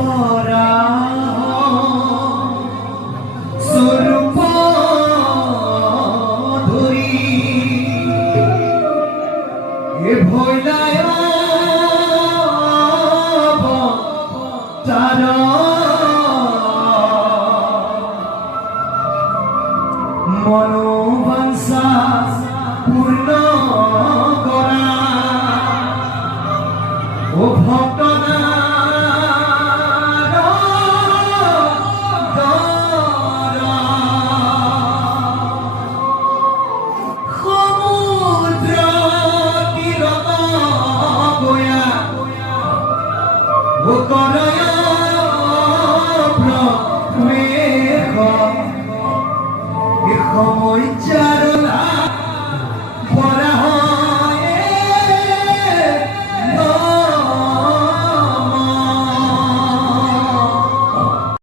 বরা স্বরূপ ধরি এ ভৈলায় তারা মনোবাঞ্ছা পূর্ণ করা ও ভক্তনার দ্বারা সমুদ্র তীৰত গয়া ও করয় প্রমেহ সময়